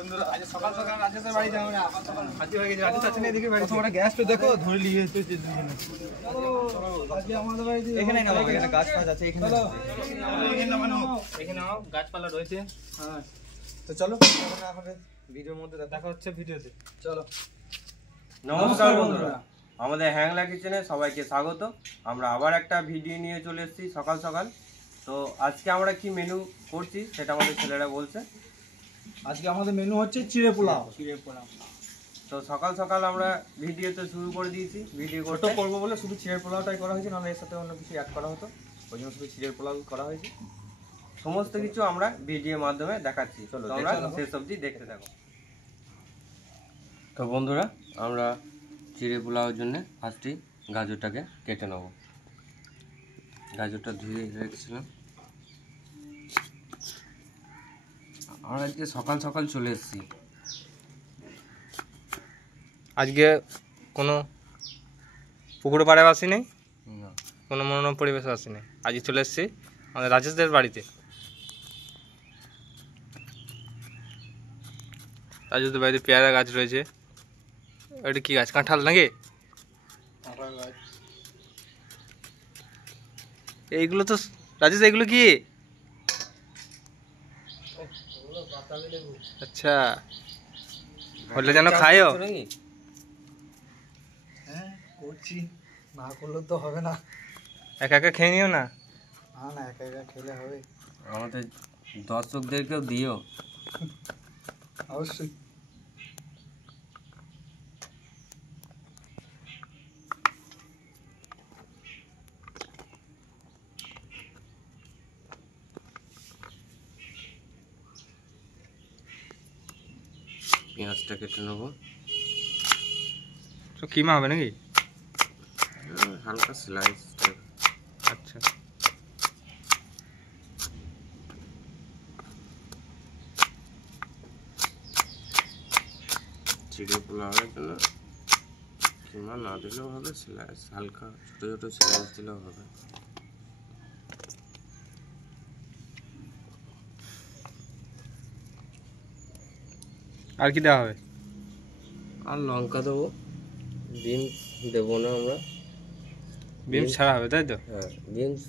বন্ধুরা আজ সকাল সকাল রাজেশের বাড়ি যাবো না আজ হয়ে গেছে রাজেশ আছে না দেখি ভাই তোমরা গ্যাসটা দেখো ধরে নিয়ে এসেছে দুজনে চলো আজকে আমাদের বাড়িতে এখানে না এখানে গাছ ফাছ আছে এখানে এখানে গাছপালা রয়েছে হ্যাঁ তো চলো এখন ভিডিওর মধ্যে দেখা হচ্ছে ভিডিওতে চলো। নমস্কার বন্ধুরা, আমাদের হ্যাংলা কিচেনে সবাইকে স্বাগত। আমরা আবার একটা ভিডিও নিয়ে চলে এসেছি সকাল সকাল। তো আজকে আমরা কি মেনু করছি সেটা আমাদের ছেলেরা বলছে। আজকে আমাদের মেনু হচ্ছে চিড়ে পোলাও। তো সকাল সকাল আমরা ভিডিওতে শুরু করে দিয়েছি। ভিডিও করবো বলে শুধু চিড়ের পোলাওটাই করা হয়েছে, নাহলে এর সাথে অন্য কিছু অ্যাড করা হতো, ওই জন্য শুধু চিড়ের পোলাও করা হয়েছে। সমস্ত কিছু আমরা ভিডিওর মাধ্যমে দেখাচ্ছি, চলো আমরা শেষ অবধি দেখতে থাকো। তো বন্ধুরা, আমরা চিড়ে পোলাওর জন্য ফার্স্টেই গাজরটাকে কেটে নেব। গাজরটা ধুয়ে রেখেছিলাম। আমরা আজকে সকাল সকাল চলে এসেছি। আজকে কোনো পুকুরে পাড়ে আসি নেই, কোনো মনোরম পরিবেশে আসি নেই। আজকে চলে এসেছি আমাদের রাজেশদের বাড়িতে। রাজেশদের বাড়িতে পেয়ারা গাছ রয়েছে। এটা কি গাছ? কাঁঠাল নাকি? এইগুলো তো রাজেশ, এগুলো কি? আচ্ছা, বললে যেন খায়ও। হ্যাঁ করছি, না করলে তো হবে না। একা একা খেয়ে নিও না। না একা একা খেলে হবে। আমাদের দর্শকদেরকেও দিও অবশ্যই। পেঁয়াজটা কেটে নেবো। তো কিমা হবে নাকি? হালকা স্লাইস। আচ্ছা, চিড়ে পোলাওয়ের জন্য কিমা না দিলেও হবে, স্লাইস হালকা ছোটো ছোটো স্লাইস দিলেও হবে। আর কি দেওয়া হবে? আর লঙ্কা দেবো, বিনস দেবো না আমরা। বিনস ছাড়া হবে, তাই তো? হ্যাঁ, বিনস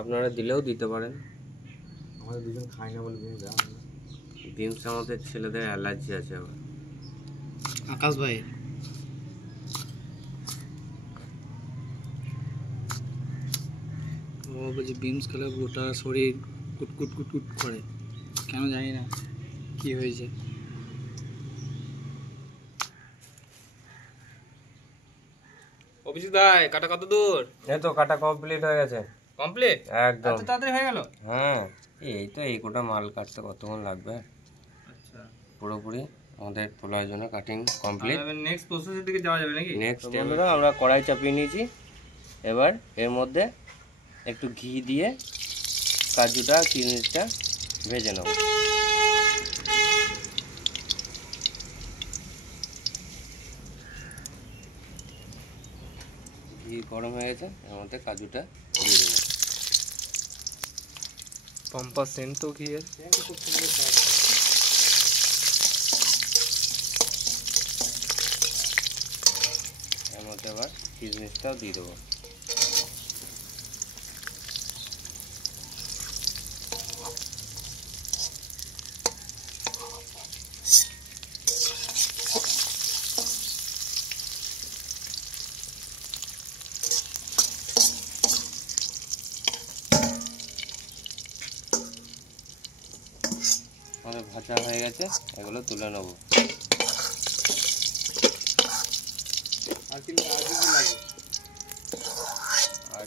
আপনারা দিলেও দিতে পারেন। আমাদের দুজন খাই না বলে বিনস দেওয়া হয় না। বিনস আমাদের ছেলেদের অ্যালার্জি আছে আবার। আকাশ ভাই ও বলছে বিনস খেলে গোটা শরীর কুটকুট কুটকুট করে, কেন জানি না কি হয়েছে। অভিজিৎ ভাই, কাটা কত দূর? এই তো কাটা কমপ্লিট হয়ে গেছে। কমপ্লিট? একদম এত তাড়াতাড়ি হয়ে গেল? হ্যাঁ, এই তো এই কোটা মাল কাটতে কতক্ষণ লাগবে। আচ্ছা, পুরোপুরি আমাদের পোলাওর জন্য কাটিং কমপ্লিট। নেক্সট প্রসেসের দিকে যাওয়া যাবে নাকি? নেক্সট বন্ধুরা, আমরা কড়াই চাপিয়ে নিয়েছি। এবার এর মধ্যে একটু ঘি দিয়ে কাজুটা কিশমিশটা ভেজে নেব। ঘি গরম হয়ে গেছে, এর মধ্যে কাজুটা দিয়ে দেবো। পম্পা সেন্ট তো ঘিয়ের। এর মধ্যে আবার কিশমিশটাও দিয়ে দেবো। আমাদের ভাজা হয়ে গেছে, এগুলো তুলে নেবো। আর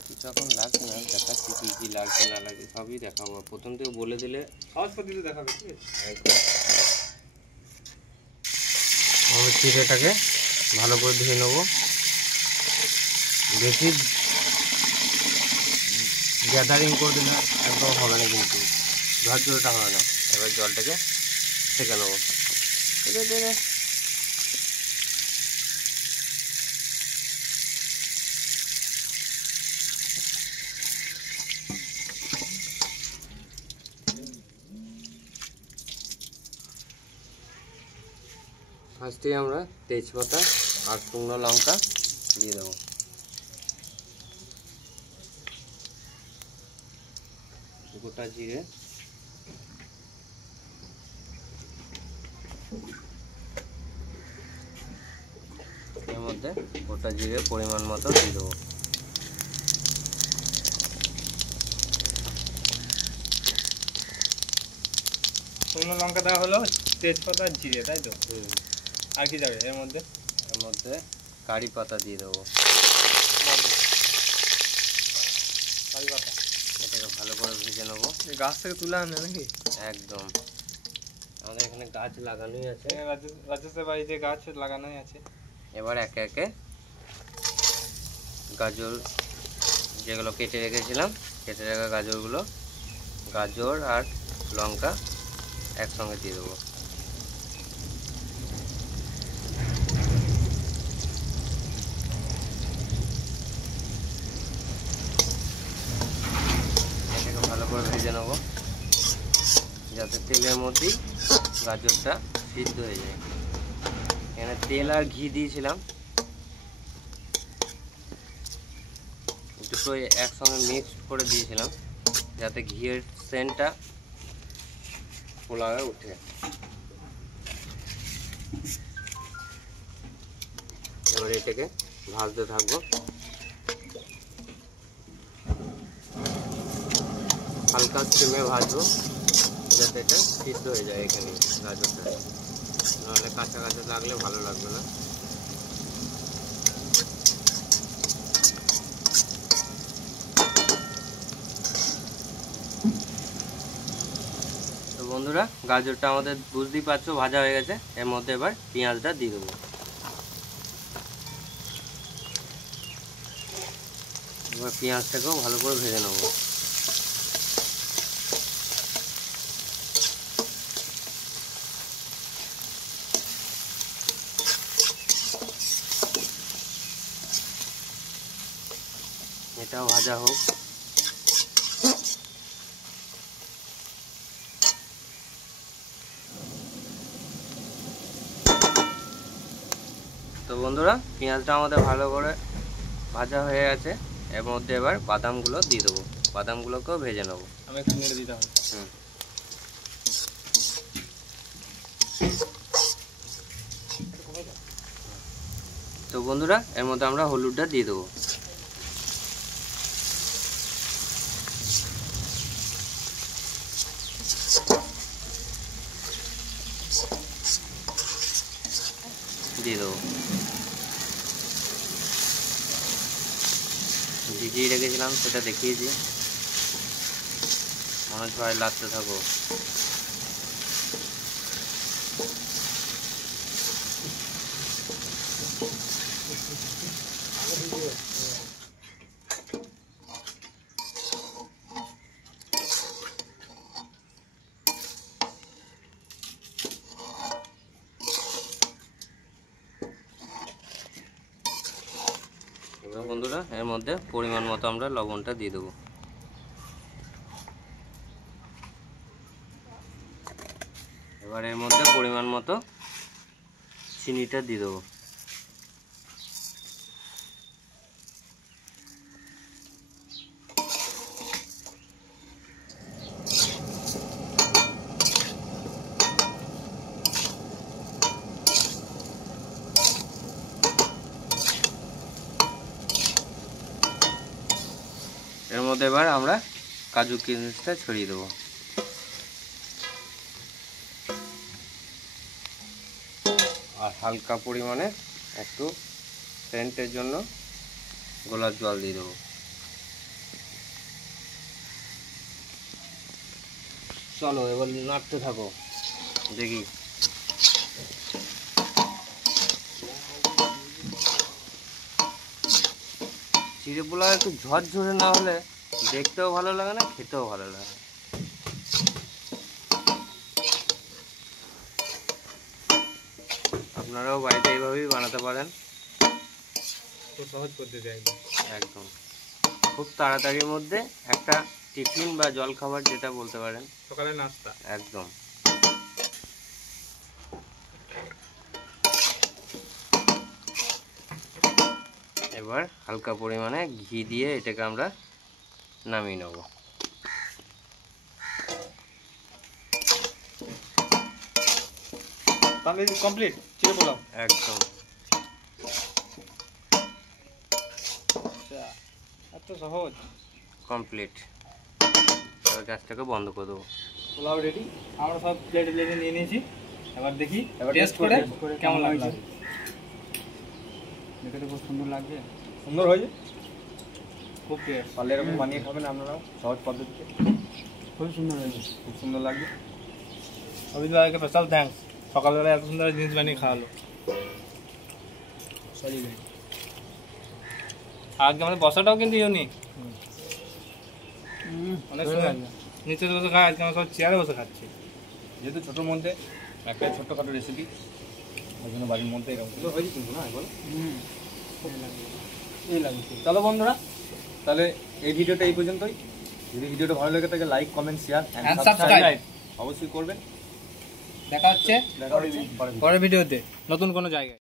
কিছু এখন লাগছে না, দেখাচ্ছি কী কী লাগছে না লাগে সবই দেখাবো। প্রথম থেকে বলে দিলে সহজপদ্ধতিতে দেখাবে, ঠিক আছে? আমরা চিড়েটাকে ভালো করে ধুয়ে নেবো। বেশি গ্যাদারিং করে দিলে একদম হবে না, কিন্তু ঝরঝরটা হবে না। এবার জলটাকে ছেঁকে নেবো। ফার্স্টে আমরা তেজপাতা আর শুকনো লঙ্কা দিয়ে দেবো। গোটা জিরে, এর মধ্যে গোটা জিরে পরিমাণ মতো দিয়ে দেবো। শুকনো লঙ্কা দেওয়া হলো, তেজপাতা আর জিরে, তাই তো? আর কি যাবে এর মধ্যে? এর মধ্যে কারি পাতা দিয়ে দেবো। কারি পাতা, এটাকে ভালো করে ভেজে নেবো। এই গাছ থেকে তুলে আনে নাকি? একদম, আমাদের এখানে গাছ লাগানোই আছে। রাজেশের বাড়িতে গাছ লাগানোই আছে। এবার একে একে গাজর যেগুলো কেটে রেখেছিলাম, কেটে রাখা গাজরগুলো, গাজর আর লঙ্কা একসঙ্গে দিয়ে দেবো। এটাকে ভালো করে ভেজে নেবো যাতে তেলের মধ্যেই গাজরটা সিদ্ধ হয়ে যায়। এখানে তেল আর ঘি দিয়েছিলাম, দুটো একসঙ্গে মিক্সড করে দিয়েছিলাম যাতে ঘিয়ের সেন্টটা পোলাওয়ে উঠে। এবার এটাকে ভাজতে থাকবো, হালকা স্টিমে ভাজবো যাতে এটা সিদ্ধ হয়ে যায় এখানে গাজরটা, নাহলে কাঁচা কাঁচা লাগলে ভালো লাগবে না। তো বন্ধুরা, গাজরটা আমাদের বুঝতেই পারছো ভাজা হয়ে গেছে। এর মধ্যে এবার পেঁয়াজটা দিয়ে দেবো। এবার পেঁয়াজটাকেও ভালো করে ভেজে নেবো। এটাও ভাজা হোক। তো বন্ধুরা, পেঁয়াজটা আমাদের ভালো করে ভাজা হয়ে গেছে। এর মধ্যে এবার বাদামগুলো দিয়ে দেবো, বাদামগুলোকেও ভেজে নেবো। আমি একটু নেড়ে দিতে হবে। তো বন্ধুরা, এর মধ্যে আমরা হলুদটা দিয়ে দেবো। দিয়ে দেবো, ভিজিয়ে রেখেছিলাম সেটা দেখিয়েছি, মনে হচ্ছে ভাই লাগতে থাকো। এবার বন্ধুরা, এর মধ্যে পরিমাণ মতো আমরা লবণটা দিয়ে দেবো। এবার এর মধ্যে পরিমাণ মতো চিনিটা দিয়ে দেবো। এর মধ্যে এবার আমরা কাজু কিশমিশটা ছড়িয়ে দেবো। আর হালকা পরিমাণে একটু সেন্টের জন্য গোলাপ জল দিয়ে দেবো। চলো এবার নাড়তে থাকো, দেখি। চিড়ে পোলাও একটু ঝরঝরে না হলে দেখতেও ভালো লাগে না, খেতেও ভালো লাগে। আপনারাও বাড়িতে এইভাবেই বানাতে পারেন, খুব সহজ পদ্ধতি একদম। একদম খুব তাড়াতাড়ির মধ্যে একটা টিফিন বা জলখাবার যেটা বলতে পারেন, সকালে নাস্তা একদম। এবার হালকা পরিমাণে ঘি দিয়ে এটাকে আমরা নামিয়ে নেব। তাহলে কমপ্লিট চিড়ে পোলাও একদম এত সহজ। কমপ্লিট। এবার গ্যাসটাকে বন্ধ করে দেবো। পোলাও রেডি, আমরা সব প্লেটে প্লেটে নিয়ে নিয়েছি। এবার দেখি টেস্ট করে কেমন লাগছে। দেখে তো খুব সুন্দর লাগছে। সুন্দর হয়েছে, খুব টেস্ট। পারলে এরকম বানিয়ে খাবেন আপনারাও সহজ পদ্ধতিতে। খুব সুন্দর হয়েছে, খুব সুন্দর লাগছে। অভিজিৎ ভাইকে স্পেশাল থ্যাঙ্কস, সকালবেলা এত সুন্দর জিনিস বানিয়ে খাওয়ালো। সরি ভাই, আজকে আমাদের বসাটাও কিন্তু ইউনিক, অনেক সুন্দর। নিচে বসে খাই, আজকে আমরা সব চেয়ারে বসে খাচ্ছি। যেহেতু ছোটোর মধ্যে একটা ছোট্টখাটো রেসিপি, ওই জন্য বাড়ির মধ্যে এরকম হয়েছে কিন্তু না বলো। চলো বন্ধুরা, তাহলে এই ভিডিওটা এই পর্যন্তই। যদি ভিডিওটা ভালো লাগে থাকে like, comment, share and subscribe অবশ্যই করবেন। দেখা হচ্ছে পরের ভিডিওতে নতুন কোনো জায়গায়।